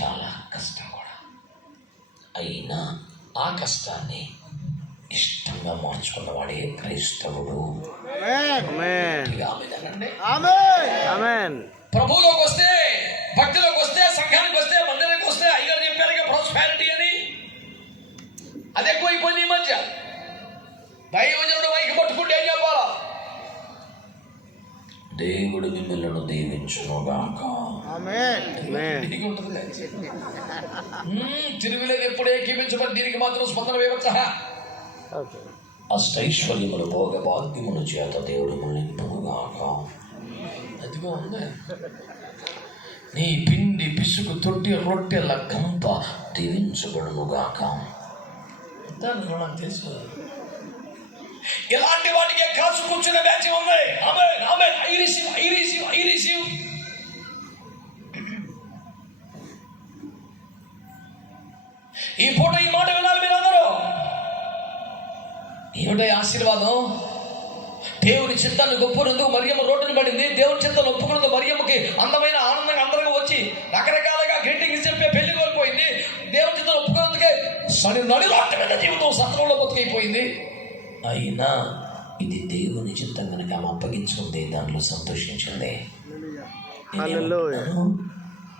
చాలా కష్టం కూడా. అయినా ఆ కష్టాన్ని ఇష్టంగా మార్చుకున్నవాడే క్రైస్తవుడు. ప్రభువులోకి వస్తే, భక్తిలోకి వస్తే, సంఘానికి వస్తే, మందిరానికి వస్తే, అయ్యగారు చెప్పారు ప్రాస్పారిటీ అని. అది ఎక్కువైపోయింది ఈ మధ్య. దైవజనుడు వైకి పట్టుకుంటే ఏం చెప్పాలా? దేవుడు మిమ్మల్ని దీవించునుగాక. తిరుగులేదు ఎప్పుడు ఏకీపించబడి దీనికి మాత్రం స్పందన వేయవచ్చ. అష్టైశ్వర్యములు భోగ భాగ్యముల చేత దేవుడు నింపునుగాక. అదిగో ఉంది. నీ పిండి పిసుకు తొట్టి రొట్టెల కంప దీవించబడునుగాక. నాకు తెలుసు. ఇలాంటి వాటికే కాసు కూర్చున్న బ్యాచ్ ఉంది. ఈ పూట ఈ మాట వినాలి మీరందరూ. ఏమిటో ఆశీర్వాదం? దేవుని చిత్తాన్ని గొప్పనందుకు మరియమ్మ రోడ్డును పడింది. దేవుని చిత్తాన్ని ఒప్పుకున్నందుకు మరియమ్మకి అందమైన ఆనందంగా అందరంగా వచ్చి రకరకాలుగా గ్రీటింగ్స్ చెప్పే పెళ్లి కోల్పోయింది. దేవుని చిత్తాన్ని ఒప్పుకున్నందుకే నడిలాంటి జీవితం సత్రంలో బతికైపోయింది. అయినా ఇది దేవుని చిత్తం కనుక ఆమె అప్పగించుకుంది, దానిలో సంతోషించింది.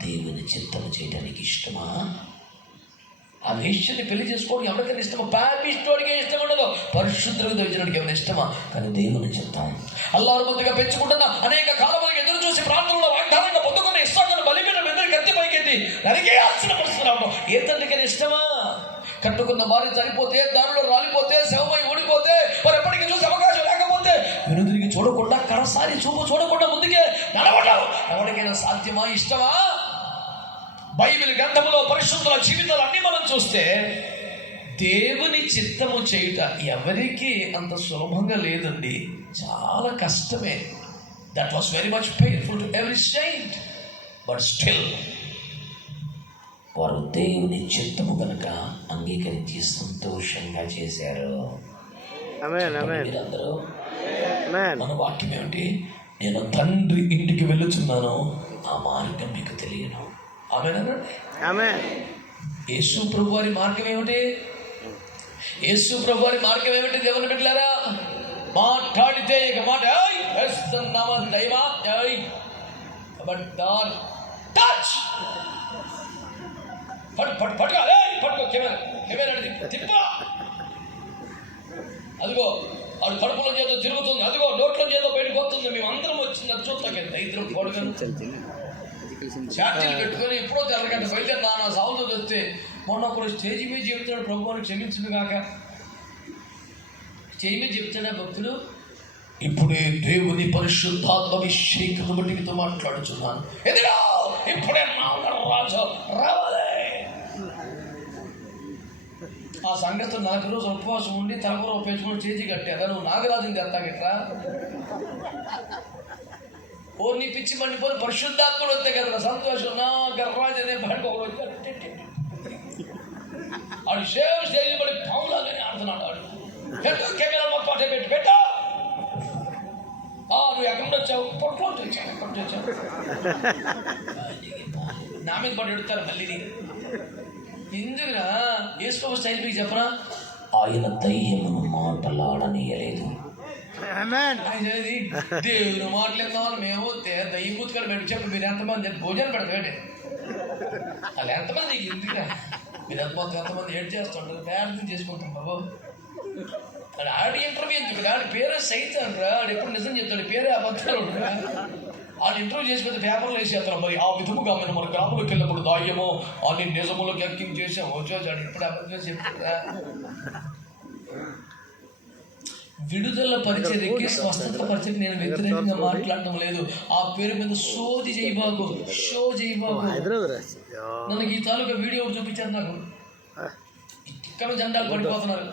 దేవుని చిత్తం చేయడానికి ఇష్టమా? ఆ వేష్యని పెళ్లి చేసుకోవడం ఎవరికైనా ఇష్టమా? పాపిస్టోడికే ఇష్టం ఉండదు, పరిశుద్ధులకు దొరికినడికి ఏమైనా ఇష్టమా? కానీ దేవుని చిత్తం. అల్లారు ముందుగా పెంచుకుంటున్న అనేక కాలములకు ఎదురు చూసి ప్రాంతంలో వాగ్దానంగా పొందుకున్న ఇష్టాలను బలిపీఠం ఎదురు కత్తి పైకెత్తి నరికేయాల్సిన పరిస్థితులు ఏ తండ్రికైనా ఇష్టమా? కట్టుకున్న వారిని చనిపోతే, దానిలో రాలిపోతే, శవమై ఊడిపోతే, మరి ఎప్పటికీ చూసే అవకాశం లేకపోతే వెనుదిరిగి చూడకుండా, కడసారి చూపు చూడకుండా ముందుకే నడవడం ఎవరికైనా సాధ్యమా? ఇష్టమా? బైబిల్ గ్రంథములో పరిశుద్ధుల జీవితాలు అన్ని మనం చూస్తే దేవుని చిత్తము చేయుట ఎవరికి అంత సులభంగా లేదండి. చాలా కష్టమే. That was very much painful to every Saint. But still వారు దేవుని చిత్తము కనుక అంగీకరించి సంతోషంగా చేశారు. మీరందరూ మన వాక్యం ఏమిటి? నేను తండ్రి ఇంటికి వెళ్ళుచున్నాను, ఆ మార్గం మీకు తెలియను. యేసు ప్రభు వారి మార్గం ఏమిటి? యేసు ప్రభు వారి మార్గం ఏమిటి? దేవుని బిడ్డలారా, మాట్లాడితే ఇక మాట దైవా టచ్ పట్టుకో కెమెరా తిప్పా. అదిగో వాడు కడుపులో చేతో తిరుగుతుంది, అదిగో నోట్లో చేతో బయటకు వస్తుంది. మేము అందరం వచ్చిందని చూస్తాం. దైద్రం పడుకొని ఛార్జీలు పెట్టుకొని ఎప్పుడో తెల్లగంట బయలుదేరి నా సాగుతో వస్తే మొన్న ఒకరు స్టేజ్ మీద చెప్తున్నాడు, ప్రభువాన్ని క్షమించును కాక. స్టేజ్ మీద చెప్తాడా భక్తులు? ఇప్పుడే దేవుని పరిశుద్ధాత్మ అభిషేకం బట్టి మీతో మాట్లాడుచున్నాను. ఎదురా ఇప్పుడే రాజు రావాలి. ఆ సంగతి 40 రోజులు ఉపవాసం ఉండి తలకూర ఉపయోగించుకుని చేతి కట్టారా? నువ్వు నాగరాజుని తెస్తాగిట్రా. ఓ నీ పిచ్చి మండిపోయి పరిశుద్ధాత్మలు వస్తే కదా సంతోషం. నా గర్రాజు అనే బయటకు ఒకడు ఆడు సేమ్ స్టేజ్ పడి పాములాగానే ఆడుతున్నాడు. ఆడు కెమెరా మొత్తం పెట్టా. నువ్వు ఎక్కడి నుండి వచ్చావు? పొట్టు వచ్చావు. నా మీద పడి ఎడుతారు మళ్ళీ. ఎందుకురా? వేసుకో స్టైల్ మీకు చెప్పరా? ఆయన దయ్యమును మాటలాడనీయలేదు. దేవుని మాటలేదామని మేము దయ్యం కూతుకొని పెట్టు. మీరు ఎంతమంది భోజనం పెడతాడు? వాళ్ళు ఎంతమంది ఎందుకురా? మీరు ఎంతమంది ఏడ్ చేస్తుంటారు, ప్రార్థన చేసుకుంటాం బాబు. ఆడి ఇంటర్వ్యూ ఎందుకు? ఆడి పేరే సైతాన్ రా. ఆడు ఎప్పుడు నిజం చెప్తాడు, పేరే అబద్ధాలు ఉంటారా? ఆడు ఇంటర్వ్యూ చేసిపోతే పేపర్లో వేసేస్తాను. మరి ఆ విధముగా మనం మన గ్రామంలోకి వెళ్ళినప్పుడు దాయ్యమో అని నిజములోకి యాక్టింగ్ చేసాము. వచ్చాడు ఇప్పుడు అబద్ధం చెప్తారా? విడుదల పరిచర్యకి, స్వస్థత పరిచర్యకి నేను వ్యతిరేకంగా మాట్లాడటం లేదు. ఆ పేరు మీద షో చేయబాబు. నన్ను ఈ తాలూకా వీడియో చూపించారు. నాకు ఇక్కడ జెండాలు పడిపోతున్నారు.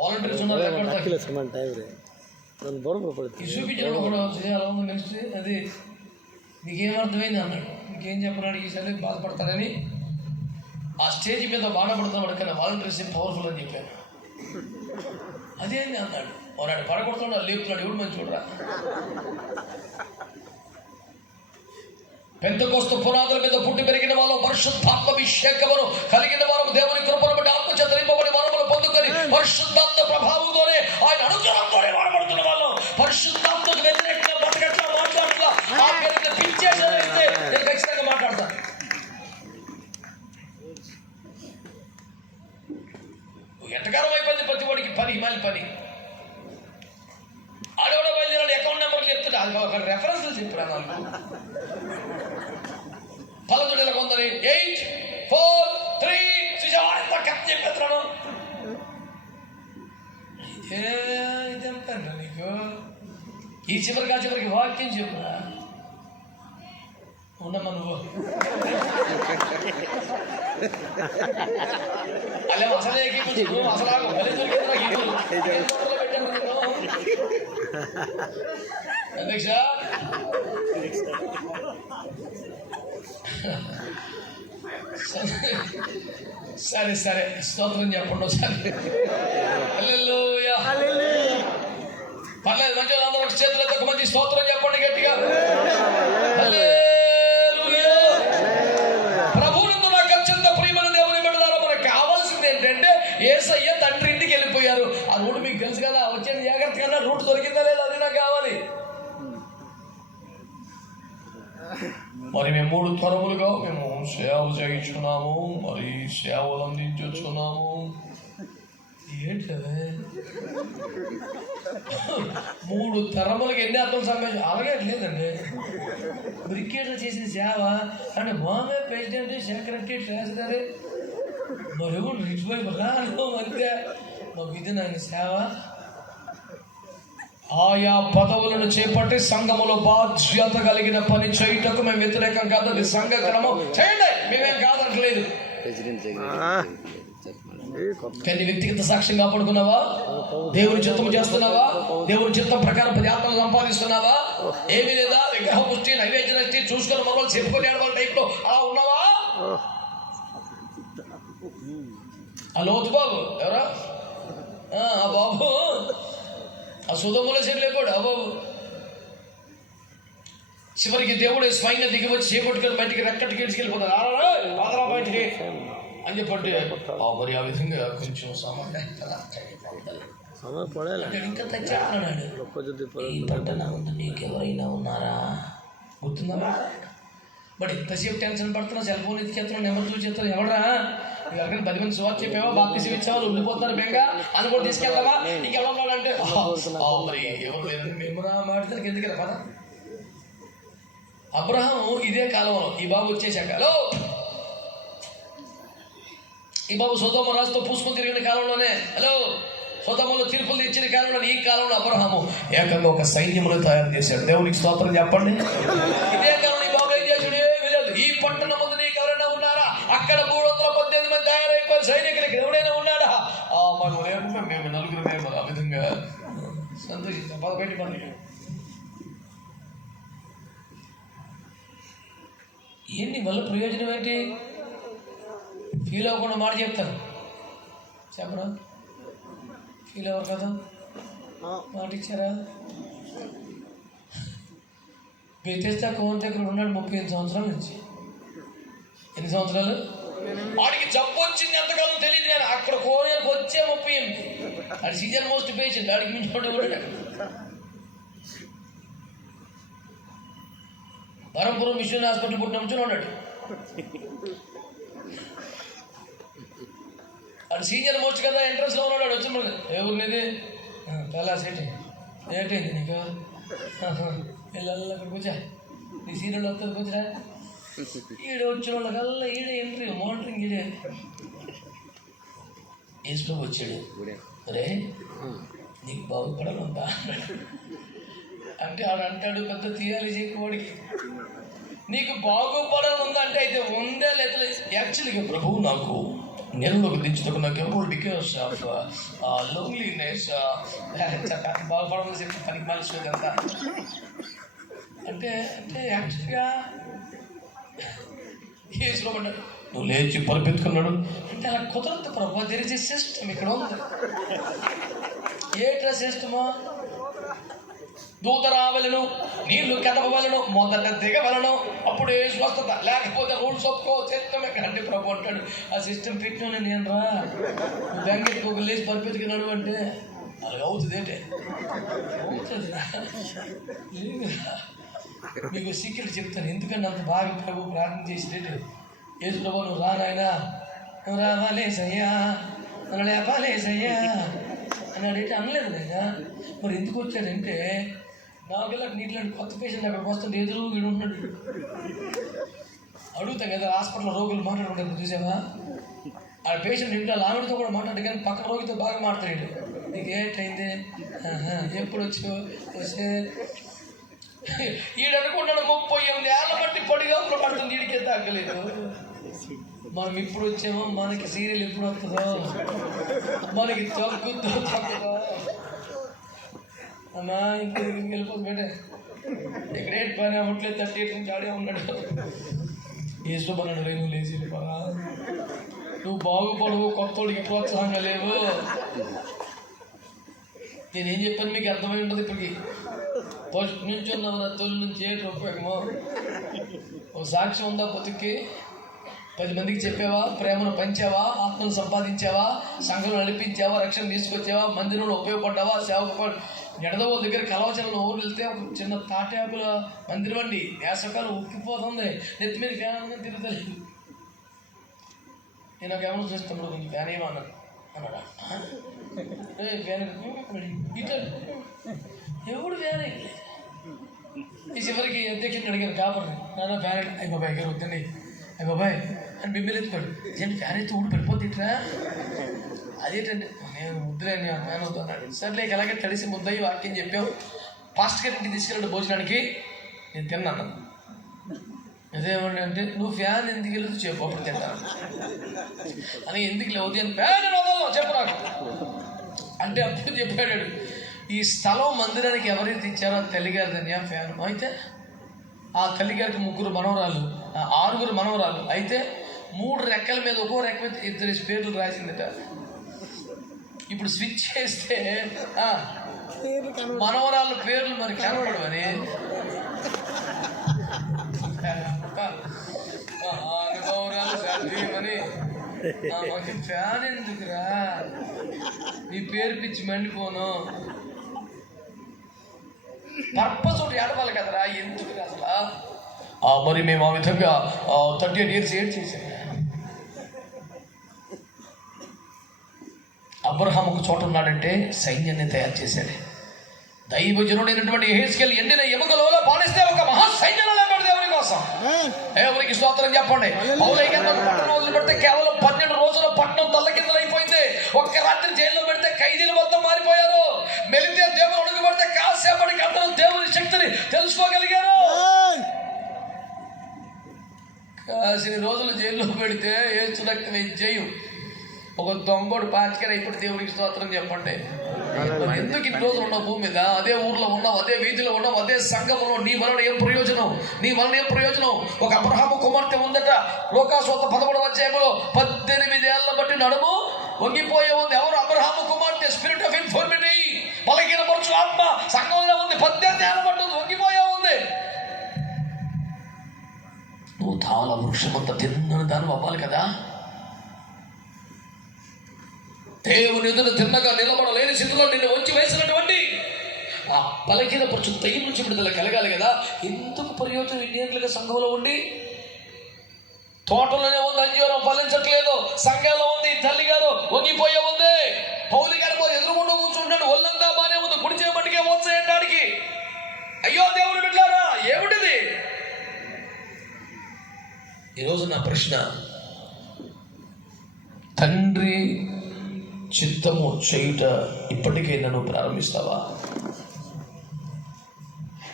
వాలంటీర్స్ ఉన్నారు. చూపించాడు కూడా చేయాలి నెక్స్ట్. అది నీకేమర్థమైంది అన్నాడు. నీకేం చెప్పన్నాడు? ఈసారి బాధపడతాడని ఆ స్టేజ్ మీద బాధపడుతున్నాడు. కానీ వాలంటీర్స్ పవర్ఫుల్ అని చెప్పాను. అదేంది అన్నాడు. వాడు పడగొడుతున్నాడు, లేపుతున్నాడు. ఎవడు మంచి చూడరా? పెంతెకోస్తు పునాదుల మీద పుట్టి పెరిగిన వాళ్ళు, పరిశుద్ధాత్మాభిషేకమును కలిగిన వారు, దేవుని కృపను బట్టి ఆత్మచేత నింపబడి వరములు పొందుకొని పరిశుద్ధాత్మ ప్రభావంతోనే, ఆయన అనుగ్రహంతోనే వాడబడుతున్న వాళ్ళు, పరిశుద్ధాత్మకు వ్యతిరేకంగా బతకట్లా మాట్లాడట్లా, ఆ పేరు పిలిచేసే నేను ఖచ్చితంగా మాట్లాడతాను. ఎంతకాలం అయిపోయింది ప్రతి వాడికి పని, హిమాలి పని. ఆడవాడ బయలుదేరాడు, అకౌంట్ నెంబర్లు చెప్తాడు, అది ఒక రెఫరెన్స్లు చెప్పరా నాకు. పల్లెటూళ్ళలో కొందరి 8, 4, 3 అంతా కథ చెప్పేస్తున్నాను. ఇదేం కన్నా నీకు ఈ చివరికి ఆ చివరికి వాక్యం చెప్పురా. ఉండమ్మా నువ్వు అలా అసలే నువ్వు అసలు బలి దొరికింది అధ్యక్ష. సరే సరే, స్తోత్రం చెప్పండి ఒకసారి. హల్లెలూయా. పర్లేదు, మంచి అందరూ చేతులతో ఒక మంచి స్తోత్రం చెప్పండి గట్టిగా. హల్లెలూయా. ప్రభువునందు నాకు అత్యంత ప్రియమైన దేవుని బిడ్డలారా, మనకు కావాల్సింది ఏంటంటే యేసయ్య తండ్రి ఇంటికి వెళ్ళిపోయారు. ఆ రూట్ మీకు తెలుసు కదా, వచ్చేది జాగ్రత్తగా రూట్ దొరికిందా లేదా, అది నాకు కావాలి. మరి మేము 3 తరములుగా మేము సేవ చేయించుకున్నాము, మరి సేవలు అందించున్నాము. ఏంటదే 3 తరములకి ఎన్ని అర్థం సంపాదించు అలాగే లేదండి. బ్రికేట్లు చేసిన సేవ అంటే బాంబే ప్రెసిడెంట్, సెక్రటరీ, ట్రెజరర్, మరి రిచ్ బాయ్ రాను అంతే. మాకు ఇది నాకు సేవ. ఆయా పదవులను చేపట్టి సంఘములో బాధ్యత కలిగిన పని చేయుటకు మేము వ్యతిరేకం కాదు, అది సంఘ క్రమం. చేయండి, మేమేం కాదనట్లేదు. కానీ వ్యక్తిగత సాక్ష్యం కాపాడుకున్నావా? దేవుని చిత్తము చేస్తున్నావా? దేవుని చిత్తం ప్రకారం 10 ఆత్మలు సంపాదిస్తున్నావా? ఏమీ లేదా? విగ్రహ పుష్టి, నైవేద్య నష్టి చూసుకుని మరో చెప్పుకొని ఆడవాళ్ళ టైప్ లో అలా ఉన్నావా? ఆ లోతు బాబు ఎవరా? ఆ బాబు ఆ సుధముల చెట్లే కూడా బాబు చివరికి దేవుడు స్వయంగా దిగి వచ్చి చేపట్టుకొని బయటికి రెక్కటికి వెళ్ళిపోతాడు. ఆదరా బయటికి అని చెప్పంటే మరి ఆ విధంగా కొంచెం ఇంకా తెచ్చాడు. ఈ పట్టణం నీకెవరైనా ఉన్నారా? గుర్తుందా? బట్ ఇంతసేపు టెన్షన్ పడుతున్నా, సెల్ ఫోన్ ఎత్తికెత్తున్నా, నెంబర్ చూసేస్తాను. ఎవడరా ఎవరికైనా 10 మంది సువార్త చెప్పావా, బాప్తిసం ఇచ్చావా, ఉండిపోతున్నారు బెంగా అని కూడా తీసుకెళ్తావా? నీకు ఎవరున్నాడంటే మరి ఎవరు లేదండి మేము మాట్లాడతానికి ఎందుకు పద. అబ్రహాం ఇదే కాలంలో ఈ బాబు వచ్చేసాక, హలో ఈ బాబు సొదొమ రాజుతో పూసుకొని తిరిగిన కాలంలోనే, హలో సొదొమలో తీర్పులు ఇచ్చిన కాలంలో, ఈ కాలంలో అబ్రహాము ఏకంగా ఒక సైన్యములు తయారు చేశాడు. దేవునికి స్తోత్రం చెప్పండి. ఇదే కాలంలో ఈ బాబు ఏం చేశాడు? ఏమీ లేదు. ఈ పట్టణం ముందు నీకు ఎవరైనా ఉన్నారా? అక్కడ 318 మంది తయారైపోయి సైనికులకి ఎవడైనా ఉన్నాడా? మనం లేకుండా మేము 4 ఆ విధంగా సంతోషించాం. పెట్టి పని ఏంటి వల్ల ప్రయోజనం ఏంటి? ఫీల్ అవ్వకుండా మాట చెప్తాను చెప్పరా? ఫీల్ అవ్వరు కదా? మాట ఇచ్చారా? బెతెస్దా కోన్ దగ్గర ఉన్నాడు 35 సంవత్సరాల నుంచి. ఎన్ని సంవత్సరాలు? వాడికి జబ్బు వచ్చింది ఎంతకాలం తెలియదు, కానీ అక్కడ కోనేరుకు వచ్చే 38. అది సీజన్ మోస్ట్ పేషెంట్, వాడికి మించి వరంపురం మిషన్ హాస్పిటల్ పుట్టిన నుంచి ఉన్నాడు. అది సీనియర్ మోస్ట్ కదా, ఎంట్రన్స్ లో ఉన్నాడు. వచ్చి ఎవరినిది పలాస్ ఏంటైంది నీకు? అక్కడ కూర్చా, నీ సీరియల్ వస్తుంది కూర్చరా. ఈడే వచ్చిన వాళ్ళకల్లా ఈడే ఎంట్రీ మానిటరింగ్ ఈడే వేసులో వచ్చాడు. అరే నీకు బాగుపడాలంతా అంటే ఆడు అంటాడు, పెద్ద థియాలజీ ఎక్కువడికి. నీకు బాగుపడాలందంటే అయితే ఉందే లేదా? యాక్చువల్గా ప్రభువు నాకు నెలలోకి దించుటకు నాకు ఎవరు బికాస్ ఆఫ్ లోన్లీనెస్ బాగుపడాలని చెప్పి పనికి మనిషి అంతా అంటే యాక్చువల్గా ఏసులో పడ్డాడు. నువ్వు లేచి పరిపెత్తుకున్నాడు అంటే అలా కుదరదు ప్రభు. దెర్ ఇస్ ఎ సిస్టమ్ ఇక్కడ ఉంది. ఏట్రా సిస్టమా? దూత రావలను, నీళ్లు కదపవలను, మొదట దిగవలను, అప్పుడే స్వస్థత. లేకపోతే రూల్స్ ఒప్పుకో, సిస్టమ్ ఎక్కడంటే ప్రభు అంటాడు. ఆ సిస్టమ్ పెట్టిన నేను రా బెంగెట్కి ఒక లేచి పరిపెత్తికి నడు అంటే అలాగ అవుతుంది ఏంటి? అవుతుందిరా. మీకు సీక్రెట్ చెప్తాను, ఎందుకంటే అంత బాగా ప్రభు ప్రార్థన చేసేటట్టు. ఏసు ప్రభు నువ్వు రానాయనా, నువ్వు రావాలేసయ్యా, నన్ను లేపాలేసయ్యా అని అడిగితే అనలేదు నాయన. మరి ఎందుకు వచ్చాడంటే నాకెళ్ళ నీటిలాంటి కొత్త పేషెంట్ అక్కడికి వస్తుంటే ఎదురు వీడు ఉంటున్నాడు. అడుగుతాం కదా హాస్పిటల్లో రోగులు మాట్లాడుకుంటారు చూసావా? ఆ పేషెంట్ ఇంట్లో ఆవిడతో కూడా మాట్లాడు, కానీ పక్క రోగితో బాగా మాట్లాడాడు. నీకు ఏంటైంది, ఎప్పుడు వస్తే ఈడనుకున్నాడు 38 ఏళ్ళ బట్టి పొడిగా పడుతుంది, ఈడికే తగ్గలేదు. మనం ఇప్పుడు వచ్చామో మనకి సీరియల్ ఎప్పుడు వస్తుందో, మనకి తగ్గుద్దో. అమ్మా ఇంక వెళ్ళిపోతుంది బేటే, ఇక్కడ ఏంటి పని అవ్వట్లేదు, 38 నుంచి ఆడే ఉన్నాడు. ఏసుకోమన్నాడు, రే నువ్వు లేచి వెళ్ళిపోరా, నువ్వు బాగుపడవు, కొత్తోడికి ప్రోత్సాహంగా లేవు. నేనేం చెప్పాను మీకు అర్థమై ఉంటుంది. ఇప్పటికి ఫస్ట్ నుంచి ఉన్నావు, నా తొలి నుంచి ఏంటి ఉపయోగమో? ఒక సాక్ష్యం ఉందా బతుక్కి? 10 మందికి చెప్పావా? ప్రేమను పంచావా? ఆత్మను సంపాదించావా? సంఘంలో నడిపించావా? రక్షణ తీసుకొచ్చావా? మందిరంలో ఉపయోగపడ్డావా? సేవకు ఎడదవో దగ్గర కలవచలను ఊరు వెళ్తే ఒక చిన్న తాటాకుల మందిరం అండి, వేసవకాలం ఉక్కిపోతుంది, నెత్తి మీద ఫ్యాన్ తిరుగుతలేదు. నేను ఒక ఎవరు చూస్తాను, కొంచెం ఫ్యాన్ ఏమన్నా అన్నాడా? ఫ్యాన్ ఇటు ఎవడు ఫ్యాన్ ఈ చివరికి అధ్యక్షుని అడిగారు కాపాడు, నాన్న ఫ్యాన్ అయ్యి బాబాయ్ గారు వద్దండి, అయ్యి బాబాయ్ అని బిమ్మలు ఎత్తుకోడు. ఏంటి ఫ్యాన్ అయితే ఊడు పడిపోతుంటరా? అదేంటండి నేను ముద్దులేండి ఫ్యాన్ అవుతున్నాడు. సర్లే అలాగే తడిసి ముద్దయి వాక్యం చెప్పాం. పాస్టర్ గారి ఇంటికి తీసుకెళ్ళాడు భోజనానికి, నేను తిన్నాను. అదేమండి అంటే నువ్వు ఫ్యాన్ ఎందుకు వెళ్తూ చెప్పు, అప్పుడు తింటాను అని. ఎందుకు లేదు అని ఫ్యాన్ వదలను చెప్పు నాకు అంటే అప్పుడు చెప్పాడు, ఈ స్థలం మందిరానికి ఎవరైతే ఇచ్చారో తల్లిగారిదని ఆ ఫ్యాన్. అయితే ఆ తల్లిగారికి 3 మనవరాలు, 6 మనవరాలు. అయితే 3 రెక్కల మీద ఒక్కో రెక్క మీద 2 పేర్లు రాసిందట. ఇప్పుడు స్విచ్ చేస్తే మనవరాళ్ళ పేర్లు మరి కనబడవు అని. అనుభవరాలు సర్దీమని మాకు ఫ్యాన్ ఎందుకురా, నీ పేరు పిచ్చి మండిపోను. పర్పస్ ఒకటి ఏడవాలి కదరా, ఎందుకు అసలు? మరి మేము ఆ విధంగా 38 years ఏడ్ చేశాం. అబ్రహాం ఒక చోట ఉన్నాడంటే సైన్యాన్ని తయారు చేశాడు. దైవజనుడైనటువంటి యెహెజ్కేలు ఎండిన ఎముకలలో పాలిస్తే ఒక మహా సైన్యంలో లేకపోతే దేవుని కోసం. దేవునికి స్తోత్రం చెప్పండి. పౌలయ్య పట్టణం వదిలిపెడితే కేవలం 12 రోజుల పట్టణం తల్లకిందలైపోయింది. ఒక్క రాత్రి జైల్లో పెడితే ఖైదీలు మొత్తం మారిపోయారు. మెలితే దేవుడు అడుగు పెడితే కాసేపటికి అందరూ దేవుని శక్తిని తెలుసుకోగలిగారు. కాసిన రోజులు జైల్లో పెడితే ఏసు రక్తం జైలు ఒక దొంగోడు పాచికర. ఇప్పుడు దేవుడికి స్తోత్రం చెప్పండి. ఎందుకు ఇన్ని రోజులు ఉన్నావు భూమి మీద? అదే ఊర్లో ఉన్నావు, అదే వీధిలో ఉన్నావు, అదే సంఘంలో. నీ వలన ఏం ప్రయోజనం? నీ వలన ఏం ప్రయోజనం? ఒక అబ్రహాము కుమార్తె ఉందట, లోకాసువార్త 11వ అధ్యాయంలో 18 ఏళ్ల బట్టి నడుము వంగిపోయే ఉంది. ఎవరు? అబ్రహాము కుమార్తె. స్పిరిట్ ఆఫ్ ఇన్ఫర్మిటీ, బలహీన పరుచు ఆత్మ సంఘంలో ఉంది. 18 ఏళ్ల బట్టి వంగిపోయే ఉంది. నువ్వు తాళ వృక్షమంతా తిన్నని దాని అవ్వాలి కదా. దేవుని ఎదుట తిన్నగా నిలబడలేని స్థితిలో నిన్ను వచ్చి వేసినటువంటి ఆ బలహీన పరుచు దయ్యం నుంచి విడుదల కలగాలి కదా. ఎందుకు ప్రయోజనం? ఇండియన్లుగా సంఘంలో ఉండి తోటలోనే ఉంది, అంజూరం ఫలించట్లేదు. సంఘంలో ఉంది, తల్లిగారు వంగిపోయే ఉంది. పౌలు గారు ఎదురుకుండా కూర్చుంటాడు, ఒళ్ళంతా బానే ఉంది, కుడి చేయబట్టికే వచ్చేయడానికి. అయ్యో దేవుడు బిడ్డారా, ఏమిటిది? ఈరోజు నా ప్రశ్న, తండ్రి చిత్తము చేయుట ఇప్పటికే నన్ను ప్రారంభిస్తావా?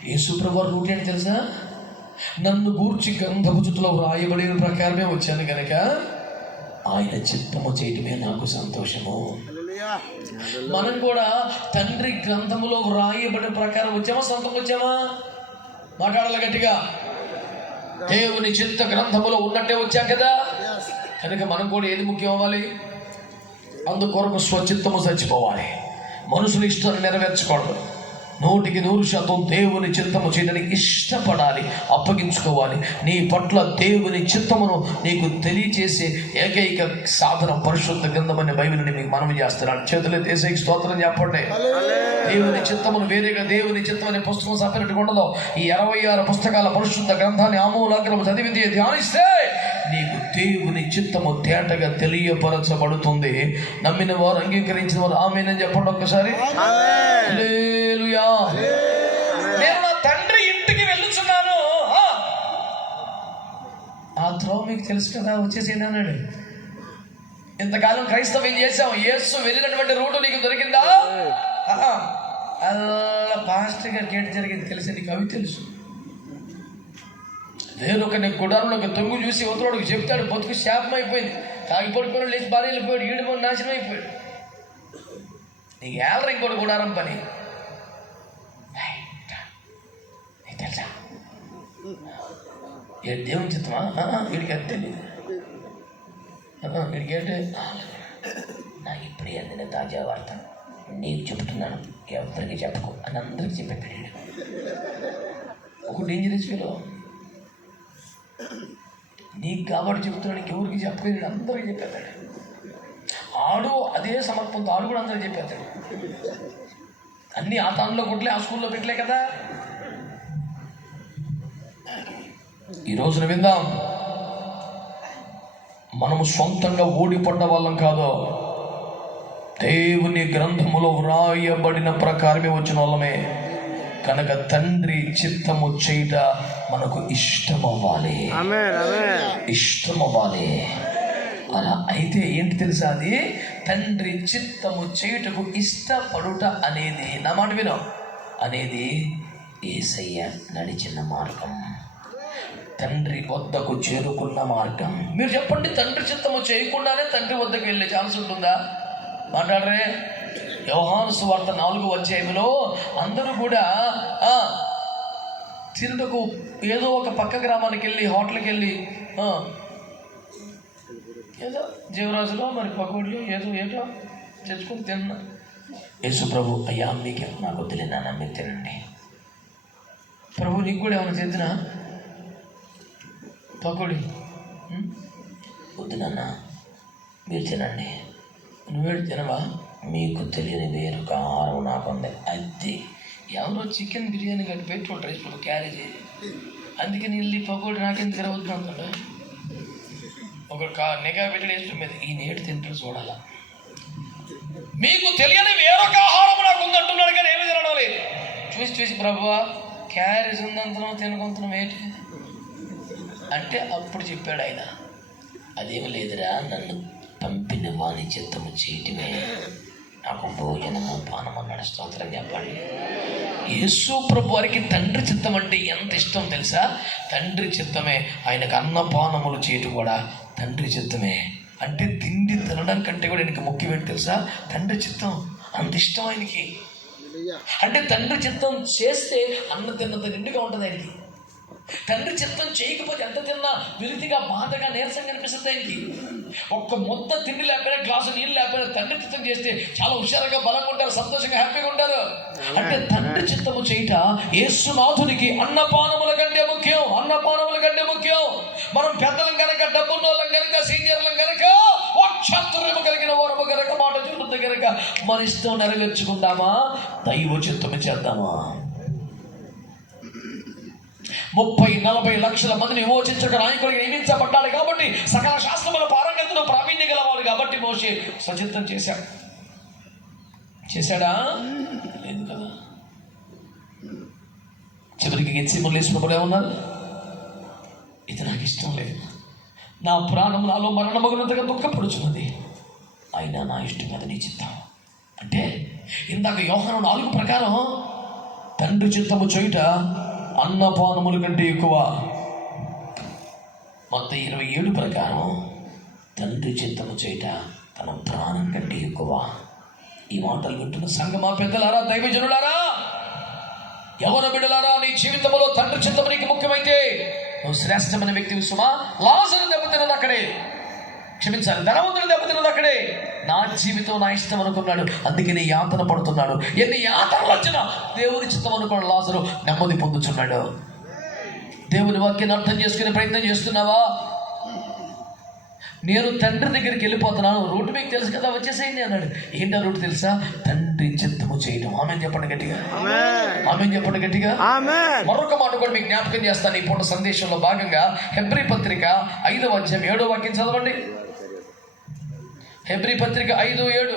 యేసుప్రభు రూట్ ఏంటి తెలుసా? నన్ను గూర్చి గ్రంథపు చుట్టలో వ్రాయబడిన ప్రకారమే వచ్చాను కనుక ఆయన చిత్తము చేయటమే నాకు సంతోషము. మనం కూడా తండ్రి గ్రంథములో వ్రాయబడిన ప్రకారం వచ్చామా, సొంతం వచ్చామా? మాట్లాడాలి గట్టిగా. దేవుని చిత్త గ్రంథములో ఉన్నట్టే వచ్చాం కదా. కనుక మనం కూడా ఏది ముఖ్యం అవ్వాలి? అందుకొరకు స్వచిత్తము చచ్చిపోవాలి. మనుషుల ఇష్టాన్ని నెరవేర్చకూడదు. 100% దేవుని చిత్తము చేయడానికి ఇష్టపడాలి, అప్పగించుకోవాలి. నీ పట్ల దేవుని చిత్తమును నీకు తెలియచేసే ఏకైక సాధనం పరిశుద్ధ గ్రంథమనే బైబిల్ని మీకు మనవి చేస్తున్నాను. చేతులు దేశకి స్తోత్రం చెప్పండి. దేవుని చిత్తమును వేరేగా దేవుని చిత్తం అనే పుస్తకం సపరేట్గా ఉండదు. ఈ 66 పుస్తకాల పరిశుద్ధ గ్రంథాన్ని ఆమూలాగ్రము చదివితే ధ్యానిస్తే నీకు దేవుని చిత్తము తేటగా తెలియపరచబడుతుంది. నమ్మిన వారు, అంగీకరించిన వారు ఆమేనని చెప్పండి ఒక్కసారి. హల్లెలూయా. నేను నా తండ్రి ఇంటికి వెళ్ళుచున్నాను. ఆ త్రోవ మీకు తెలుసు కదా, వచ్చేసేయండి అన్నాడు. ఇంతకాలం క్రైస్తవం ఏం చేసాం? యేసు వెళ్ళినటువంటి రూటు నీకు దొరికిందా? అలా పాస్టర్ గారికి ఏంటి జరిగింది తెలిసి నీకు అవి తెలుసు. వేరొకని గుడారంలోకి తొంగు చూసి ఉత్తరోడికి చెప్తాడు, బతుకు శాపం అయిపోయింది, తాగి పడుకొని లేచి భార్య వెళ్ళిపోయాడు, ఈడిపోయి నాశనం అయిపోయాడు. నీకు ఏళ్ళ ఇంకోటి గుడారం పని నీకు తెలుసా? ఏ దేవుని చిత్తమా? వీడికి అది తెలియదు. వీడికి ఏంటి? నాకు ఇప్పుడే అందిన తాజా వార్త నీకు చెబుతున్నాను, ఎవరికి చెప్పకు అని అందరికి చెప్పేస్తాడు. ఒక డేంజరస్ ఫీలో నీకు కాబట్టి చెబుతున్నాడు, ఎవరికి చెప్పలేదు, అందరికీ చెప్పేస్తాడు. ఆడు అదే సమర్పణతో ఆడు కూడా అందరికి చెప్పేస్తాడు. అన్నీ ఆ తానులో కొట్టలే, ఆ స్కూల్లో పెట్టలే కదా. ఈ రోజున విందాం, మనము సొంతంగా ఓడిపడ్డ వాళ్ళం కాదు, దేవుని గ్రంథములో వ్రాయబడిన ప్రకారమే వచ్చిన వాళ్ళమే. కనుక తండ్రి చిత్తము చేయట మనకు ఇష్టమవ్వాలి, ఇష్టమవ్వాలి. అలా అయితే ఏంటి తెలుసా? అది తండ్రి చిత్తము చేయుటకు ఇష్టపడుట అనేది, నా మాట విను, అనేది యేసయ్య నడిచిన మార్గం, తండ్రి వద్దకు చేరుకున్న మార్గం. మీరు చెప్పండి, తండ్రి చిత్తము చేయకుండానే తండ్రి వద్దకు వెళ్ళే ఛాన్స్ ఉంటుందా? మాట్లాడరే. యోహాను సువార్త 4వ అధ్యాయంలో అందరూ కూడా తిరుటకు ఏదో ఒక పక్క గ్రామానికి వెళ్ళి, హోటల్కి వెళ్ళి ఏదో జీవరాజులో మరి పకోడీలు ఏదో తెచ్చుకొని తిన్నా. యేసు ప్రభు, అయ్యా మీకు నాకు వద్దులేనా, మీరు తినండి. ప్రభు నీకు కూడా ఏమైనా తెద్దునా? పకోడీ వద్దు నాన్న, మీరు తినండి. నువ్వేడు తినవా? మీకు తెలియని వేరొక ఆహారం నాకుంది. అది ఎవరో చికెన్ బిర్యానీ కట్టి పెట్టుకుంటారు రైస్ ఇప్పుడు క్యారేజీ, అందుకని వెళ్ళి పకోడీ నాకెందుకు రావద్దు అంటాడు. ఒక నిఘా పెట్టి వేసుకుని మీద ఈ నేటి తింటారు చూడాల. మీకు తెలియని వేరొక ఆహారం నాకు ఉంది అంటున్నాడు, కానీ ఏమి తినడం లేదు. చూసి ప్రభువా క్యారేజ్ ఉందంతనం తినకొంతనం ఏంటి అంటే అప్పుడు చెప్పాడు ఆయన, అదేమి లేదురా, నన్ను పంపిన వాని చిత్తము చేయటమే నాకు భోజనము పానము అన్నాడు. స్తోత్రం చెప్పండి. యేసు ప్రభు వారికి తండ్రి చిత్తం అంటే ఎంత ఇష్టం తెలుసా? తండ్రి చిత్తమే. ఆయనకు అన్నపానములు చేయటం కూడా తండ్రి చిత్తమే. అంటే తిండి తినడం కంటే కూడా ఆయనకి ముఖ్యమేంటి తెలుసా? తండ్రి చిత్తం. అంత ఇష్టం ఆయనకి. అంటే తండ్రి చిత్తం చేస్తే అన్నం తిన్నంత నిండుగా ఉంటుంది ఆయనకి. తండ్రి చిత్తం చేయకపోతే ఎంత తిన్నా విరితిగా, బాధగా, నీరసంగా అనిపిస్తుంది ఆయనకి. ఒక్క మొత్తం తిండి లేకపోయినా, గ్లాసు నీళ్ళు లేకపోయినా తండ్రి చిత్తం చేస్తే చాలా హుషారుగా, బలంగా ఉంటారు, సంతోషంగా, హ్యాపీగా ఉంటారు. అంటే తండ్రి చిత్తము చేయట యేసునాథునికి అన్నపానముల కంటే ముఖ్యం, అన్నపానముల కంటే ముఖ్యం. మనం పెద్దలం కనుక, డబ్బున్నోళ్ళం కనుక, సీనియర్లం కనుక, వాక్చాతుర్యము కలిగిన వారము కనుక, మాట చెబుతుంది కనుక మన ఇష్టం నెరవేర్చుకుందామా? దైవ చిత్తము చేద్దామా? 30-40 లక్షల మందిని విమోచించక నాయకుడికి నియమించబడ్డాడు కాబట్టి, సకల శాస్త్రముల పారంగతను ప్రావీణ్యం గలవాడు కాబట్టి మోషే స్వచిత్తం చేశాడా? లేదు కదా. చివరికి గెత్సేమనేశ్వరుడు ఏమన్నారు? ఇది నాకు ఇష్టం లేదు, నా ప్రాణం నాలో మరణమగునంతగా దుఃఖపడుచున్నది, అయినా నా ఇష్టం కదా నీ చిత్తం. అంటే ఇందాక యోహాను 4 ప్రకారం తండ్రి చిత్తము చేయుట అన్నపానముల కంటే ఎక్కువ. మత్తయి 27 ప్రకారం తండ్రి చిత్తము చేయుట తన ప్రాణం కంటే ఎక్కువ. ఈ మాటలు వింటున్న సంగమా, పెద్దలారా, దైవజనులారా, యవ్వన బిడ్డలారా, నీ జీవితంలో తండ్రి చిత్తము నీకు ముఖ్యమైతే నువ్వు శ్రేష్టమైన వ్యక్తివి సుమా. లాజరు దెబ్బతిన్నది అక్కడే, క్షమించాలి, ధనవంతుడు దెబ్బతిన్నది అక్కడే, నా జీవితం నా ఇష్టం అనుకున్నాడు, అందుకని యాతన పడుతున్నాడు. ఎన్ని యాతనలు వచ్చినా దేవుని చిత్తం అనుకున్న లాజరు నెమ్మది పొందుతున్నాడు. దేవుని వాక్యాన్ని అర్థం చేసుకునే ప్రయత్నం చేస్తున్నావా? నేను తండ్రి దగ్గరికి వెళ్ళిపోతున్నాను, రూట్ మీకు తెలుసు కదా, వచ్చేసేయండి అన్నాడు. ఏంటో రూట్ తెలుసా? తండ్రి చిత్తము చేయడం. ఆమేన్ చెప్పండి గట్టిగా, ఆమేన్ చెప్పండి గట్టిగా. మరొక మాట కూడా మీకు జ్ఞాపకం చేస్తాను ఈ పూట సందేశంలో భాగంగా. హెబ్రీ పత్రిక 5వ అధ్యాయం 7వ వాక్యం చదవండి. హెబ్రీ పత్రిక 5:7.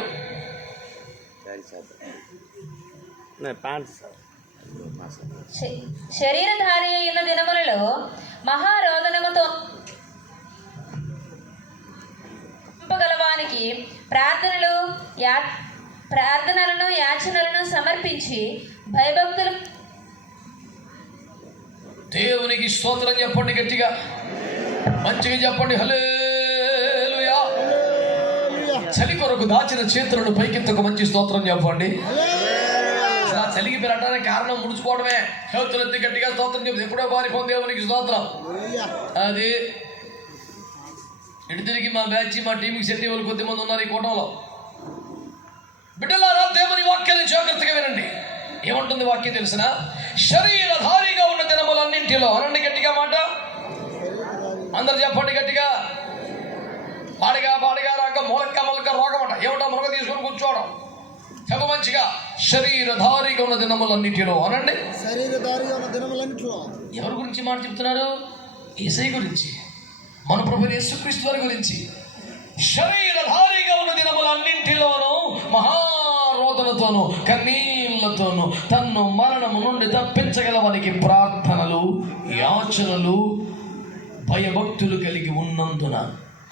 శరీరధారి అయిన దినములలో మహారోదనముతో గలవానికి ప్రార్థనలను యాచనలను సమర్పించి భయభక్తులు. దేవునికి స్తోత్రం చెప్పండి గట్టిగా, మంచిగా చెప్పండి. హల్లెలూయా. చలి కొరకు దాచిన చేతులను పైకెత్తకు మంచి స్తోత్రం చెప్పండి. చలికి మీరు అంటానికి కారణం ముడుచుకోవడమే. చేతులెత్తి గట్టిగా స్తోత్రం చెప్పి ఎప్పుడో పారిపోయింది. దేవునికి స్తోత్రం. అది ఇటు తిరిగి మా బ్యాచ్ మా టీంకి సెట్ వాళ్ళు కొద్దిమంది ఉన్నారు ఈ కూటంలో. బిడ్డలారా, దేవుని వాక్యాన్ని జాగ్రత్తగా వినండి. ఏమంటుంది వాక్యం తెలిసిన? శరీరధారిగా ఉన్న దినములన్నింటిలో. అనండి గట్టిగా మాట, అందరు చెప్పండి గట్టిగా. పాడిగా రాక మొలక రోగం అంట. ఏమంటా? మొలక తీసుకొని కూర్చోవడం. చెప్ప మంచిగా. శరీరధారిగా ఉన్న దినములన్నింటిలో. అనండి. ఎవరి గురించి మాట చెప్తున్నారు? యేసయ్య గురించి, మన ప్రభువైన యేసుక్రీస్తు వారి గురించి. శరీరధారిగా ఉన్న దినములన్నింటిలోనూ మహారోదనతోనూ కన్నీళ్లతోనూ తన్ను మరణము నుండి తప్పించగలవానికి ప్రార్థనలు యాచనలు భయభక్తులు కలిగి ఉన్నందున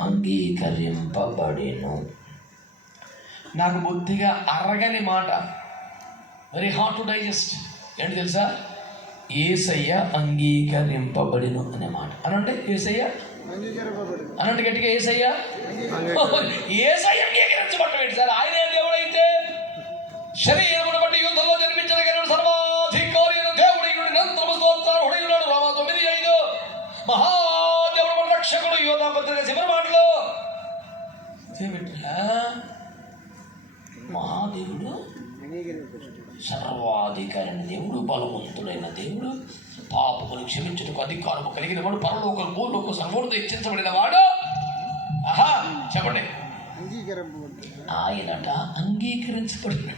అంగీకరింపబడెను. నాకు బుద్ధిగా అరగని మాట, వెరీ హార్డ్ టు డైజెస్ట్. ఏంటి తెలుసా? యేసయ్య అంగీకరింపబడెను అనే మాట. అనంటే యేసయ్య అనంటే గట్టిగా. యేసయ్య అంగీకరించబడటం ఏంటి సార్? ఆయన దేవుడైతే శరీరమును బట్టి యుద్ధంలో జన్మించగలిగిన సర్వాధికారి దేవుడు హృదయుడు రామ 9:5 మహాదేవుడు రక్షకుడు యోధా పత్రిక చివరి మాటలో మహాదేవుడు సర్వాధికారి దేవుడు, బలవంతుడైన దేవుడు, పాపములు క్షమించుటకు అధికారము కలిగిన వాడు, పరలోక భూలోక సర్వోన్నత హెచ్చించబడిన వాడు. ఆహా చెప్పండి. ఆయనట అంగీకరించబడిన.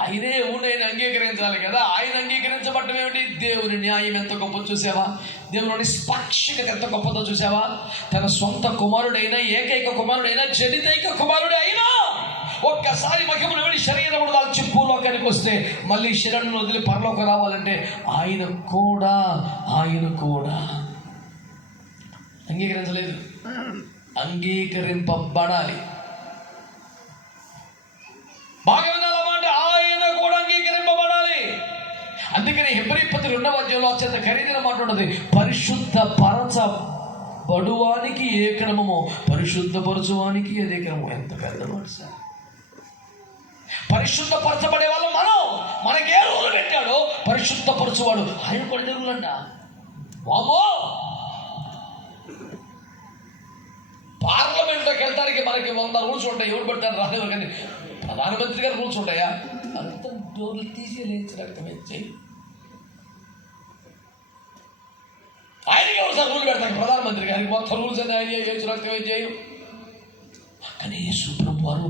ఆయనే ఎవడైనా అంగీకరించాలి కదా. ఆయన అంగీకరించబడటం ఏమిటి? దేవుని న్యాయం ఎంత గొప్ప చూసావా? దేవుని నిష్పాక్షికత ఎంత గొప్పదో చూసావా? తన సొంత కుమారుడైన, ఏకైక కుమారుడైన, జనితైక కుమారుడే అయినా ఒక్కసారి మహిమను విడి శరీరమును దాల్చి భూలోకానికి వస్తే మళ్ళీ శరీరం వదిలి పరలోకి రావాలంటే ఆయన కూడా అంగీకరించలేదు. అంగీకరింపబడాలి. బాగా వినాలన్నమాట. ఆయన కూడా అంగీకరింపబడాలి. అందుకని హెబ్రీ పత్రిక 2వ అధ్యాయంలో అత్యంత ఖరీదైన మాట ఉన్నది. పరిశుద్ధ పరచబడువానికి ఏ క్రమమో పరిశుద్ధపరచువానికి అదే క్రమం. ఎంత పెద్ద మాట సార్! పరిశుద్ధపరచబడే వాళ్ళు మనం. మనకి ఏ రూలు పెట్టాడో పరిశుద్ధపరచువాడు ఆయన కూడా జరుగులంట. వామో, పార్లమెంట్లోకి వెళ్ళడానికి మనకి 100 రూల్స్ ఉంటాయి. ఎవరు పెడతారు? రానివ్వరు. కానీ ప్రధానమంత్రి గారి రూల్స్ ఉంటాయా? అంత డోర్లు తీసేసి రక్తం ఇచ్చి ఆయనకి ఎవరు సార్ రూల్ పెడతారు? ప్రధానమంత్రి గారికి మొత్తం రూల్స్ అని ఆయన ఏసు రక్తం చేయరు. కానీ యేసు ప్రభు వారు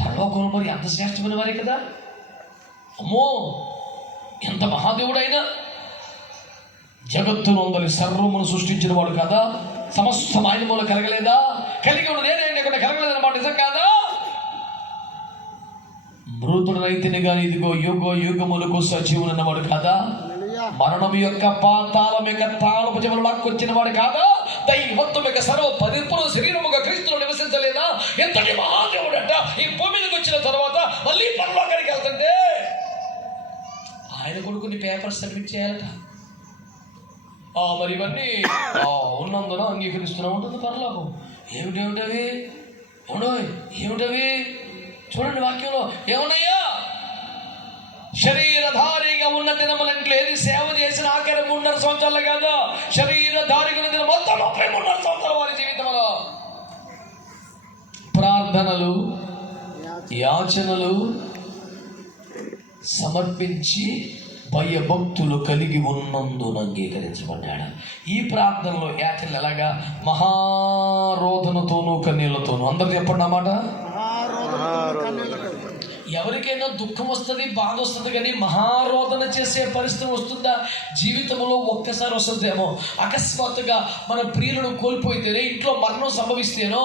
పరలోకంలో మరి ఎంత శ్రేష్టమైన వారే కదా. అమ్మో, ఎంత మహాదేవుడైనా జగత్తును అందరి సర్వమును సృష్టించిన వాడు కదా. సమస్తం ఆయన మూల కలగలేదా? కలిగి ఉన్నది ఏదైనా కలగలేదన్న మాట నిజం కాదా? మృతుడనైతేనే కానీ ఇదిగో యుగములకు సజీవులు అన్నవాడు కాదా? మరణం యొక్క పాతాళం యొక్క తాళపు చెవులు లాక్కొచ్చిన వాడు కాదా? దైవత్వం యొక్క సర్వ పరిపూర్ణ శరీరముగా క్రీస్తులో నివసించలేదా? ఎంతటి మహాదేవుడంట. ఈ భూమి మీదకి వచ్చిన తర్వాత మళ్ళీ పరలోకానికి వెళ్తుంటే ఆయన కొడుకుని పేపర్స్ సబ్మిట్ చేయాలట. మరి ఇవన్నీ ఉన్నందున అంగీకరిస్తున్నా ఉంటుంది పరలోకం. ఏమిటవి? చూడండి వాక్యంలో ఏమున్నాయా? శరీరధారిగా ఉన్న దినములంటే ఏది సేవ చేసిన ఆఖరి 3.5 సంవత్సరాలు కాదు. శరీరధారిగా ఉన్న దినం మొత్తం 33 సంవత్సరాల వారి జీవితంలో ప్రార్థన ప్రార్థనలు యాచనలు సమర్పించి భయభక్తులు కలిగి ఉన్నందున అంగీకరించబడ్డాడు. ఈ ప్రార్థనలో యాచనలు ఎలాగా? మహారోధనతోనూ కన్నీళ్లతోనూ. అందరు చెప్పండి అన్నమాట. ఎవరికైనా దుఃఖం వస్తుంది, బాధ వస్తుంది, కానీ మహారోధన చేసే పరిస్థితి వస్తుందా? జీవితంలో ఒక్కసారి వస్తుందేమో. అకస్మాత్తుగా మన ప్రియులను కోల్పోయితేనే, ఇంట్లో మరణం సంభవిస్తేనో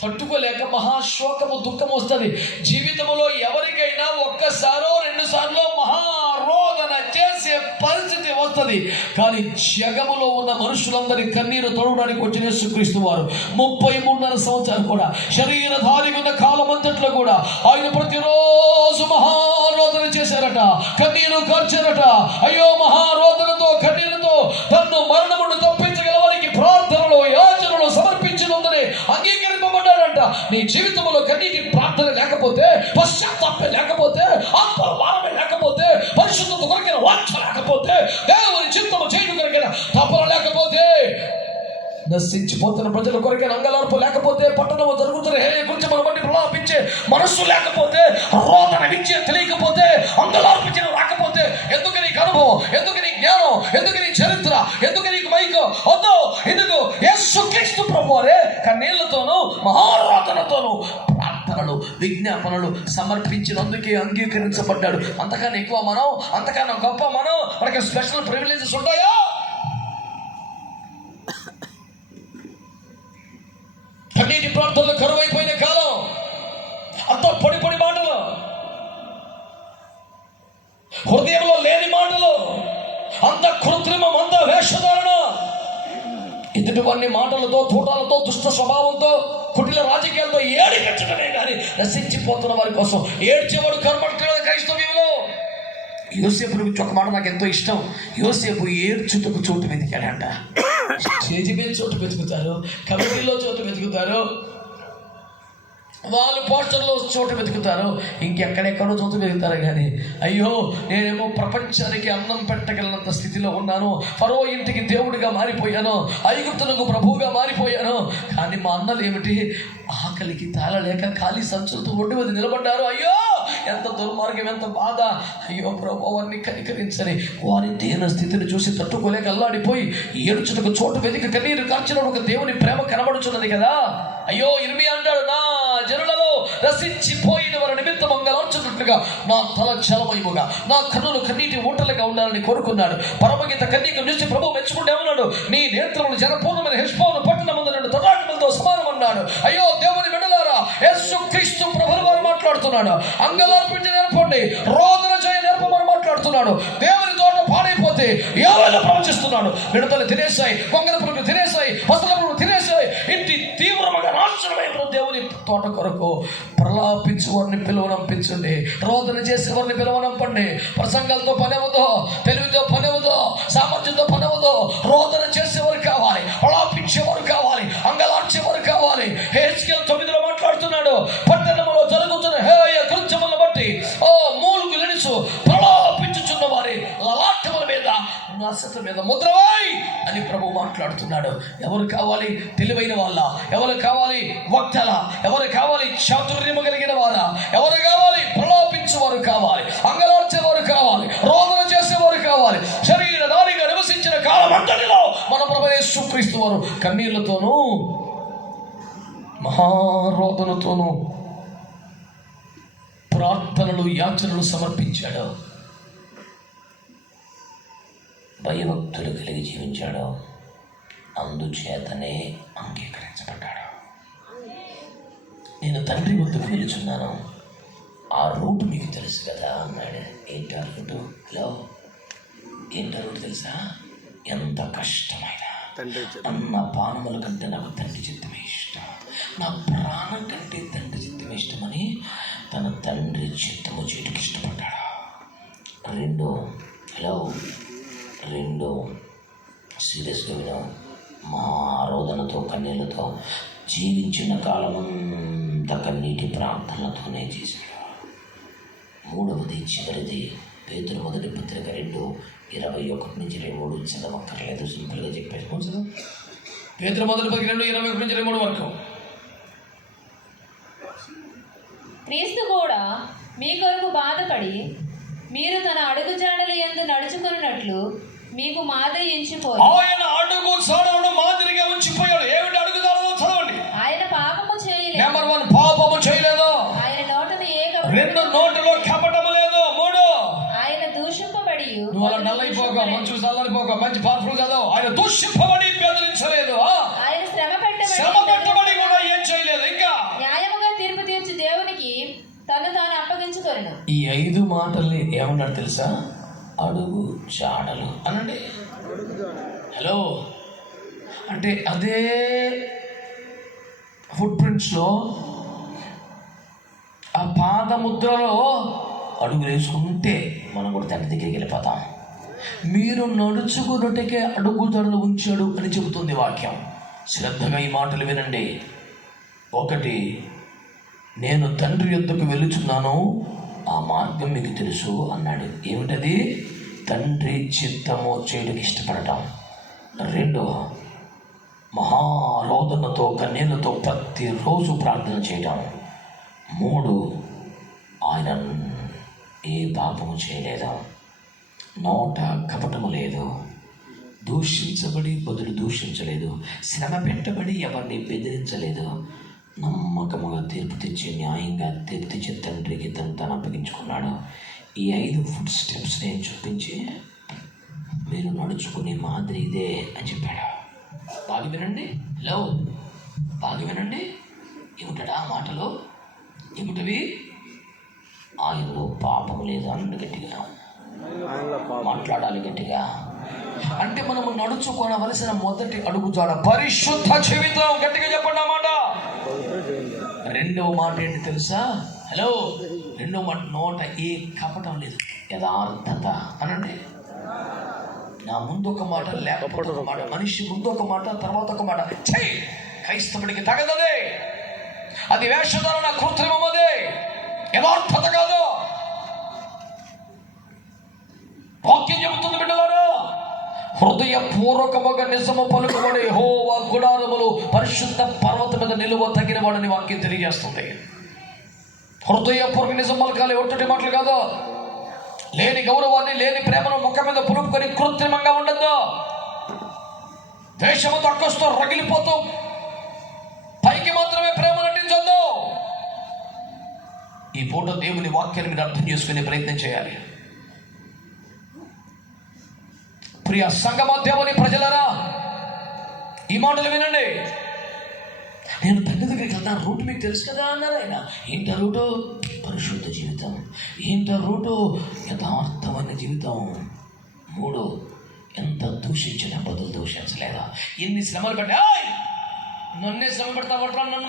తట్టుకోలేక మహాశోకము దుఃఖం వస్తుంది. జీవితంలో ఎవరికైనా ఒక్కసారో 2 సార్లు మహారోదన చేసే పరిస్థితి వస్తుంది. కానీ జగములో ఉన్న మనుషులందరి కన్నీరు తొడవడానికి వచ్చిన యేసుక్రీస్తు వారు 33.5 సంవత్సరాలు కూడా శరీరధారిగా ఉన్న కాలం అంతట్లో కూడా ఆయన ప్రతిరోజు మహారోదన చేశారట, కన్నీరు కార్చారట. అయ్యో, మహారోదనతో కన్నీరుతో తన్ను మరణమును తప్పించగల వారికి ప్రార్థనలో యాచనలో సమర్పించినందునే అంగీకరింపబడ్డాడంట. నీ జీవితంలో కన్నీటి ప్రార్థన లేకపోతే, పశ్చాత్తాపం లేకపోతే, ఆత్మభావమే లేకపోతే, పరిశుద్ధత కొరకైన వాంఛ లేకపోతే, దేవుని చిత్తము చేయడం కొరకైన తపన లేకపోతే, నశించిపోతున్న ప్రజల కొరకైన అంగలార్పు లేకపోతే, పట్టణము జరుగుతున్న హేయ గురించి మన బట్టి ప్రలాపించే మనస్సు లేకపోతే, రోదన విద్య తెలియకపోతే, అంగలార్పించిన రాకపోతే, ఎందుకు నీకు అనుభవం, ఎందుకు నీ జ్ఞానం, ఎందుకు నీ చరిత్ర, ఎందుకు నీకు మైకు వద్దు. ఎందుకు? యేసుక్రీస్తు ప్రభువారే కన్నీళ్లతోనూ మహారోదనతోనూ ప్రార్థనలు విజ్ఞాపనలు సమర్పించినందుకే అంగీకరించబడ్డాడు. అంతకన్నా ఎక్కువ మనం, అంతకన్నా గొప్ప మనం, మనకి స్పెషల్ ప్రివిలేజెస్ ఉంటాయా? కన్నీటి ప్రార్థనలు కరువైపోయిన కాలం, అంత పొడి మాటలు, హృదయంలో లేని మాటలు, అంత కృత్రిమం, అంత వేషధారణ, ఎదుటి వారిని మాటలతో, తూటాలతో, దుష్ట స్వభావంతో, కుటిల రాజకీయాలతో ఏడిపించడమే కానీ నశించిపోతున్న వారి కోసం ఏడ్చేవాడు కర్మడు క్రైస్తవ్యంలో. యోసేపు గురించి ఒక మాట నాకు ఎంతో ఇష్టం. యోసేపు ఏడ్చుటకు చోటు వెతికాడంట. స్టేజ్ మీద చోటు వెతుకుతారు, కమిటీలో చోటు వెతుకుతారు, వాళ్ళు పోస్టర్లో చోటు వెతుకుతారు, ఇంకెక్కడెక్కడో చోటు వెతుకుతారు. కానీ అయ్యో, నేనేమో ప్రపంచానికి అన్నం పెట్టగలనంత స్థితిలో ఉన్నాను, ఫరో ఇంటికి దేవుడిగా మారిపోయాను, ఐగుప్తులకు ప్రభువుగా మారిపోయాను. కానీ మా అన్నలు ఏమిటి? ఆకలికి తాళలేక ఖాళీ సంచులతో ఒడ్డు మీద నిలబడ్డారు. అయ్యో, ఎంత దుర్మార్గం, ఎంత బాధ. అయ్యో ప్రభు, వారిని కనికరించని వారి దీన స్థితిని చూసి తట్టుకోలేక అల్లాడిపోయి ఏడుచుటకు చోటు వెతికి కన్నీరు కార్చిన ఒక దేవుని ప్రేమ కనబడుచున్నది కదా. అయ్యో, ఇర్మియా అంటాడు, నా జనులలో రసించిపోయిన వారి నిమిత్తం అంగలార్చున్నట్లుగా నా తల చలమయముగా, నా కన్నులు కన్నీటి ఊటలుగా ఉండాలని కోరుకున్నాడు. పరమగీత కన్నీకం చూసి ప్రభు మెచ్చుకుంటే ఉన్నాడు, నీ నేత్రములు జనపూర్ణమైన హెష్బోను పట్టణమందు నుండి తటాకములతో సమానమన్నాడు. అయ్యో దేవుని బిడ్డలారా, యేసుక్రీస్తు ప్రభువు వారు మాట్లాడుతున్నాడు. అంగలార్పించి నేర్పండి, రోదన చేయ నేర్పమని మాట్లాడుతున్నాడు. దేవుని తోట పాడైపోతే ఎవరైనా ప్రవచిస్తున్నాడు. విడతలు తినేసాయి, కొంగల పురుగులు తినేసాయి, పసల పురుగులు తినేసాయి, ఇంటి తీవ్రముగా నాశనమైన దేవుని తోట కొరకు ప్రలాపించు వారిని పిలువనంపించండి, రోదన చేసే వారిని పిలువనంపండి. ప్రసంగాలతో పనవదో, తెలివితో పనవదో, సామర్థ్యంతో పనవదో. రోదన చేసేవారు కావాలి, ప్రలాపించేవారు కావాలి, అంగలార్చేవారు కావాలి. హెచ్కేల్ 9లో మాట్లాడుతున్నాడు, పట్టణంలో జరుగుతున్న హేయ కృత్యములను బట్టి ఓ మూలుగు లెడుచు ప్రలాపించుచున్న వారి లలాటముల మీద, నాశత మీద ముద్రవై అని ప్రభు మాట్లాడుతున్నాడు. ఎవరు కావాలి? తెలివైన వాళ్ళ? ఎవరు కావాలి? వక్తల? ఎవరు కావాలి? చాతుర్యము కలిగిన వారా? ఎవరు కావాలి? ప్రలోభించేవారు కావాలి, అంగలార్చేవారు కావాలి, రోదన చేసేవారు కావాలి. శరీరధారిగా నివసించిన కాలం అంతటిలో మన ప్రభు యేసుక్రీస్తు వారు కన్నీళ్లతోనూ మహారోదనతోనూ ప్రార్థనలు యాచనలు సమర్పించాడు. భయభక్తులు కలిగి జీవించాడు. అందుచేతనే అంగీకరించబడ్డాడు. నేను తండ్రి వద్దకు వెళుచున్నాను, ఆ రూట్ మీకు తెలుసు కదా అన్నాడు. ఏంటో రూటు? హలో, ఏంటో రూట్ తెలుసా? ఎంత కష్టమైన అన్న పానముల కంటే నాకు తండ్రి చిత్తమే ఇష్టం, నా ప్రాణం కంటే తండ్రి చిత్తమే ఇష్టమని తన తండ్రి చిత్తము చేయడానికి ఇష్టపడ్డాడు. రెండో సీరియస్గా వినో, మా ఆరోధనతో కన్నీళ్లతో జీవించిన కాలమంతా కన్నీటి ప్రార్థనలతోనే చేశాడు. మూడవది, చివరిది, పేతురు మొదటి పత్రిక 2:21-23 చదవక్కర్లేదు, సింపుల్గా చెప్పేసి. పేతురు మొదటి పత్రిక 2:21-23 వరకు. క్రీస్తు కూడా మీ కొరకు బాధపడి మీరు తన అడుగుజాడల యందు నడుచుకున్నట్లు మీకు మాదిరి ఎంచిపోయి ఆయన అడుగు జాడలను మాదిరిగా ఉంచిపోయాడు. ఏమిటి అడుగు జాడలు? చదవండి. ఆయన పాపము చేయలేదు. నెంబర్ 1, పాపము చేయలేదు. ఆయన నోటను ఏ 2, నోటిలో కపటము లేదు. 3, ఆయన దూషింపబడి నువ్వు అలా డల్ అయిపోక, మంచు చల్లారిపోక, మంచి పవర్ఫుల్ చదవు. ఆయన దూషింపబడి బెదిరించలేదు. ఆయన శ్రమ పెట్టబడి కూడా ఏం చేయలేదు. ఇంకా న్యాయముగా తీర్పు తీర్చి దేవునికి తను తాను అప్పగించుకొనెను. ఈ 5 మాటల్ని ఏమన్నాడు తెలుసా? అడుగు జాడలు అనండి. హలో, అంటే అదే ఫుట్ ప్రింట్స్లో ఆ పాదముద్రలో అడుగులు వేసుకుంటే మనం కూడా తండ్రి దగ్గరికి వెళ్ళిపోతాం. మీరు నడుచుకున్నట్టుకే అడుగుజాడలు ఉంచాడు అని చెబుతుంది వాక్యం. శ్రద్ధగా ఈ మాటలు వినండి. 1, నేను తండ్రి యొద్దకు వెళుచున్నాను, ఆ మార్గం మీకు తెలుసు అన్నాడు. ఏమిటది? తండ్రి చిత్తము చేయడానికి ఇష్టపడటం. 2, మహారోదనతో కన్నీళ్లతో ప్రతిరోజు ప్రార్థన చేయటం. 3, ఆయన ఏ పాపము చేయలేదు, నోట కపటము లేదు, దూషించబడి బదులు దూషించలేదు, శ్రమ పెట్టబడి ఎవరిని బెదిరించలేదు, నమ్మకముగా తీర్పు తెచ్చి న్యాయంగా తీర్పు తెచ్చే తండ్రికి తను అప్పగించుకున్నాడు. ఈ 5 ఫుట్ స్టెప్స్ నేను చూపించి మీరు నడుచుకునే మాదిరి ఇదే అని చెప్పాడు. బాగా వినండి. హలో, బాగా వినండి. ఏమిటా మాటలు? ఏమిటవి? ఆయనలో పాపం లేదు అన్న గట్టిగా మాట్లాడాలి, గట్టిగా. అంటే మనము నడుచుకోవలసిన మొదటి అడుగుజాడ పరిశుద్ధ జీవితం. గట్టిగా చెప్పండి ఆ మాట. 2వ మాట ఏంటి తెలుసా? హలో, 2వ మాట, నోట ఏ కపటం లేదు, యథార్థత అనండి. నా ముందు ఒక మాట, లేకపోతే ఒక మాట. మనిషి ముందు ఒక మాట, తర్వాత ఒక మాట. చెయ్యి క్రైస్తవుడికి తగదదే. అది వేషధారణ, కృత్రిమదే, యథార్థత కాదు. వాక్యం చెబుతుంది బిడ్డలారా, హృదయపూర్వకముగా నిజము పలుకుబడి యెహోవా గుడారములు పరిశుద్ధ పర్వత మీద నిలువ తగిన వాడని వాక్యం తెలియజేస్తుంది. హృదయపూర్వక నిజం పలకాలి, ఒట్టటి మాటలు కాదు. లేని గౌరవాన్ని, లేని ప్రేమను ముఖం మీద పులుపుకొని కృత్రిమంగా ఉండద్దు. దేశము తక్కువస్తూ రగిలిపోతూ పైకి మాత్రమే ప్రేమ నటించొద్దు. ఈ పూట దేవుని వాక్యాన్ని మీరు అర్థం చేసుకునే ప్రయత్నం చేయాలి. ప్రియ సంగమ దేవుని ప్రజలరా, ఈ మాటలు వినండి. నేను తండ్రి దగ్గరికి వెళ్తాను, రూట్ మీకు తెలుసు కదా అన్నారు ఆయన. ఏంట రూటు? పరిశుద్ధ జీవితం. ఏంట రూటు? యథార్థమైన జీవితం. 3, ఎంత దూషించిన బదులు దూషించలేదా. ఎన్ని శ్రమలు పెట్టా, నన్నే శ్రమ పెడతా పడరా, నన్ను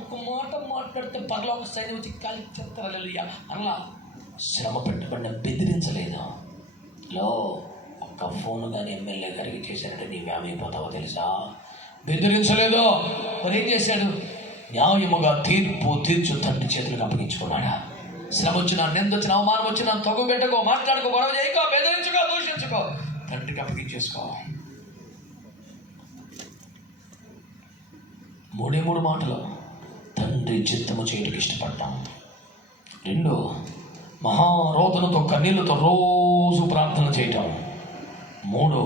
ఒక్క మాట మాట్లాడితే పర్లోక సైన్యం వచ్చి కాలి చెప్తారా అలా శ్రమ పెట్టబడిన బెదిరించలేదు. లో ఒక్క ఫోన్ కానీ ఎమ్మెల్యే గారికి చేశారంటే నీవు ఏమైపోతావో తెలుసా? బెదిరించలేదు. మరి ఏం చేశాడు? న్యాయముగా తీర్పు తీర్చు తండ్రి చేతులకు అప్పగించుకున్నాడా. శ్రమ వచ్చినా, నింద వచ్చినా, అవమానం వచ్చినా తగ్గు పెట్టకో, మాట్లాడుకో, గొడవ చేయకో, బెదిరించుకో, దూషించుకో, తండ్రికి అప్పగించేసుకో. 3 మాటలు. తండ్రి చిత్తము చేయడానికి ఇష్టపడ్డాం. 2, మహారోదనతో కన్నీళ్లతో రోజు ప్రార్థన చేయటం. 3,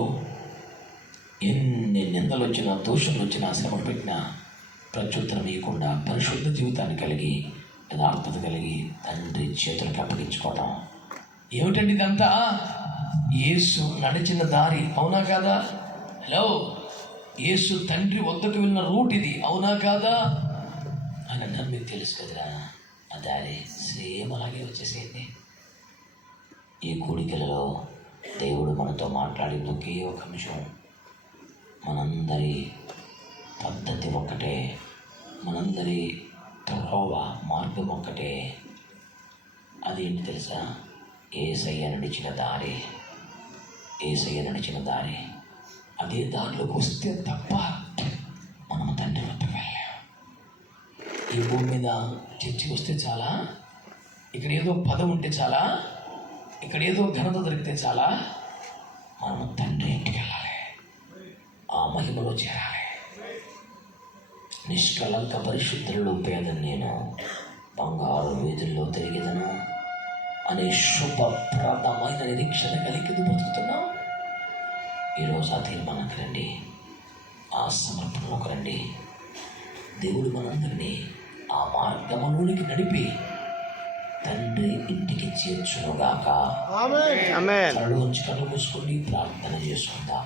ఎన్ని నిందలు వచ్చినా, దోషులు వచ్చినా, శ్రమ పెట్టినా ప్రత్యుత్తరం ఇవ్వకుండా పరిశుద్ధ జీవితాన్ని కలిగి, యథార్థత కలిగి తండ్రి చేతులకు అప్పగించుకోవటం. ఏమిటండి ఇదంతా? యేసు నడిచిన దారి, అవునా కాదా? హలో, యేసు తండ్రి వద్దకు వెళ్ళిన రూట్ ఇది, అవునా కాదా? ఆయన నమ్మికి తెలుసు కదరా ఆ దారి. సేమ్ అలాగే వచ్చేసేయండి. ఈ కూడికలలో దేవుడు మనతో మాట్లాడింది ఒకే ఒక అంశం. మనందరి పద్ధతి ఒక్కటే, మనందరి త్రోవ మార్గం ఒక్కటే. అదేంటి తెలుసా? యేసయ్య నడిచిన దారి. యేసయ్య నడిచిన దారి. అదే దారిలోకి వస్తే తప్ప మనం తండ్రి వద్దకు వెళ్ళాం. ఈ భూమి మీద చర్చికి వస్తే చాలా, ఇక్కడ ఏదో పదం ఉంటే చాలా, ఇక్కడ ఏదో ఘనత దొరికితే చాలా, మనం తండ్రి ఇంటికి వెళ్ళాలి, ఆ మహిమలో చేరాలి. నిష్కలంక పరిశుద్ధులలో పేదని నేను, బంగారు వీధుల్లో తిరిగేదను అనే శుభప్రదమైన నిరీక్షణ కలిగి బ్రతుకుతున్నాం. ఈరోజు ఆ తీర్మానానికి రండి, ఆ సమర్పణలోకి రండి. దేవుడు మనందరినీ ఆ మార్గంలోనికి నడిపి తండ్రి ఇంటికి చేర్చునుగాక. కళ్ళు ఉంచి కళ్ళు మూసుకొని ప్రార్థన చేసుకుందాం.